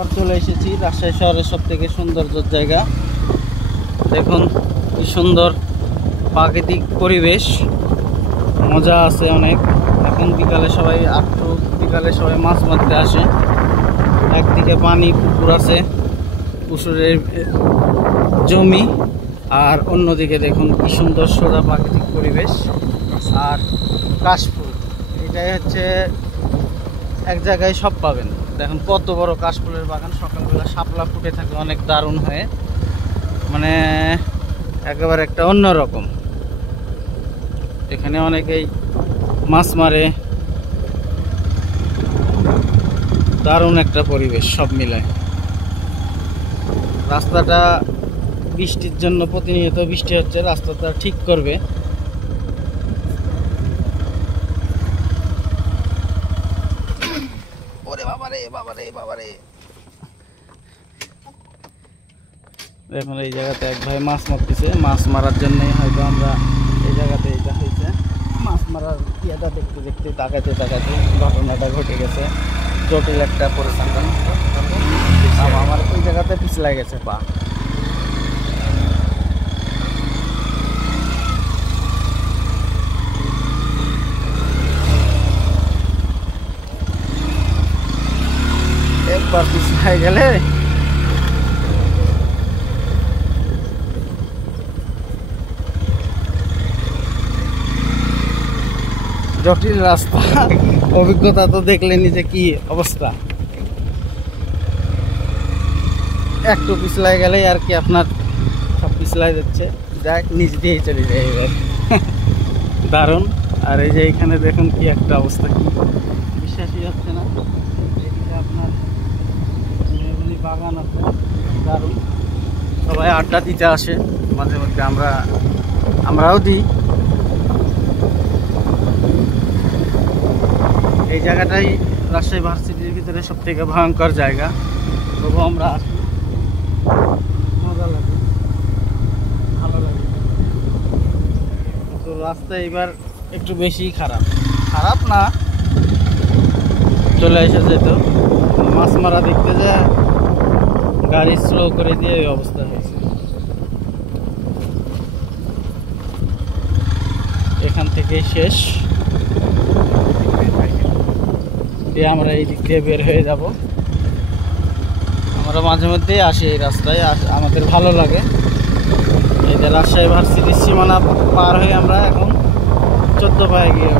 আবার চলে এসেছি রাজশাহী শহরের সব থেকে সৌন্দর্যের জায়গা। দেখুন কি সুন্দর প্রাকৃতিক পরিবেশ, মজা আছে অনেক। এখন বিকালে সবাই মাছ মারতে আসে। একদিকে পানি, পুকুর আছে, পুকুরের জমি, আর অন্যদিকে দেখুন কি সুন্দর সোজা প্রাকৃতিক পরিবেশ আর কাশফুল। এটাই হচ্ছে এক জায়গায় সব পাবেন। দেখুন কত বড় কাশফুলের বাগান। সকালবেলা শাপলা ফুটে থাকে অনেক দারুণ হয়ে, মানে একেবারে একটা অন্যরকম। এখানে অনেকেই মাছ মারে, দারুণ একটা পরিবেশ সব মিলায়। রাস্তাটা বৃষ্টির জন্য প্রতিনিয়ত বৃষ্টি হচ্ছে, রাস্তাটা ঠিক করবে। ওরে বাবারে বাবারে বাবারে, দেখুন এই জায়গাতে এক ভাই মাছ মারতেছে। মাছ মারার জন্যই হয়তো আমরা এই জায়গাতে এটা হয়েছে। মাছ মারার ইয়েটা দেখতে দেখতে তাকাতে তাকাতে ঘটনাটা ঘটে গেছে। জটিল একটা পরিসংখ্যান। আমার ওই জায়গাতে পিছলা গেছে পা। একবার পিছলাই গেলে জটিল রাস্তা। অভিজ্ঞতা তো দেখলেনি যে কি অবস্থা। একটু পিছলাই গেলেই আর কি আপনার সব পিছলাই যাচ্ছে, যাক নিচ দিয়েই চলে যায় এবার। দারুণ। আর এই যে এখানে দেখুন কি একটা অবস্থা, কি বিশ্বাসই হচ্ছে না। এদিকে আপনার বাগান আছে, দারুণ। সবাই আড্ডা দিতে আসে মাঝে মধ্যে, আমরাও দিই। এই জায়গাটাই রাজশাহী ভার্সিটির ভিতরে সব থেকে ভয়ঙ্কর জায়গা, তবু আমরা আসি, মজা লাগে, ভালো লাগে। তো রাস্তা এবার একটু বেশি খারাপ না, চলে এসে যেত। মাছ মারা দেখতে যায়, গাড়ি স্লো করে দিয়ে এই অবস্থা হয়েছে। এখান থেকে শেষ, আমরা এই দিক দিয়ে বের হয়ে যাব। আমরা মাঝে মধ্যেই আসি এই রাস্তায়, আমাদের ভালো লাগে। এই যে রাজশাহী ভার্সিটির সীমানা পার হয়ে আমরা এখন 14 পায়ে গিয়ে